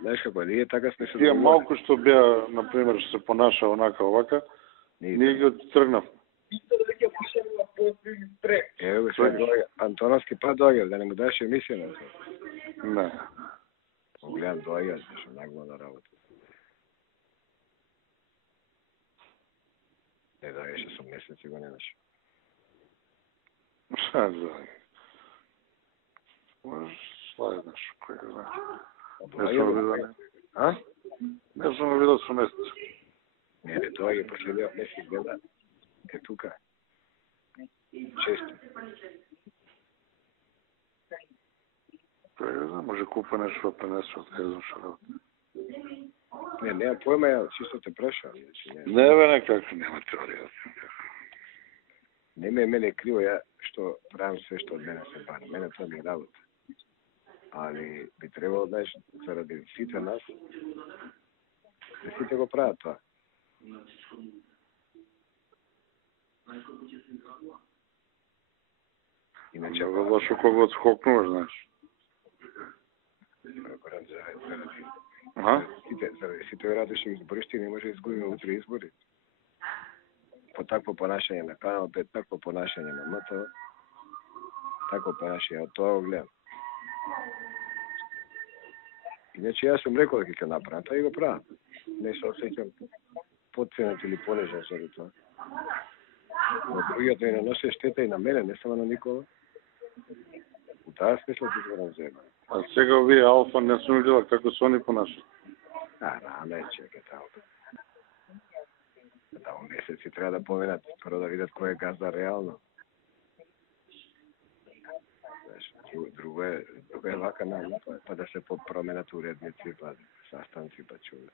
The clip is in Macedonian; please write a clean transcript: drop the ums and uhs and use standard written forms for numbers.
Знаеш како, ние така сме се Тие малку што беа, например, што се понаша онака овака, ние ги оттргнав. Ево се доаѓа, Антоновски пат доаѓа, да не му даш емисија на тоа. Не. Гледам доаѓа, што нагма на работа. Не доаѓаше со месеци го немаше. Ша доаѓа? Можеш следнеш, кој го знае. Не сум видел, не. А? Не сум видел со месец. Не доаѓа последниот месец, гледа. Е тука. Често. Може купа нешто да пренесу од кај знаш работа. Не, нема појма, ја чисто те прашам. Не бе, некако нема теорија. Не мене криво, ја што правам све што од мене се бара. Мене тоа ми е работа. Али би требало, знаеш, заради сите нас, да сите го прават тоа. Иначе го лошо кога отскокнуваш, знаеш. Заради сите веројатно ќе избориш, ти не може да изгубиме утре избори. По такво понашање на Канал 5, такво понашање на МТО, такво понашање, од тоа го гледам. Иначе јас сум рекол дека ќе направам, тоа и го правам. Не се осеќам подценет или понижен заради тоа. Но другиот не носи штета и на мене, не само на Никола. У таа смисла ти зборам за една. А сега овие Алфа не сум видела како се они понашаат. Рано е, чека тао. Тао месеци треба да поминат, прво да видат кој е газда реално. Друго е вака на па да се променат уредници, па sastanci, pa čuli.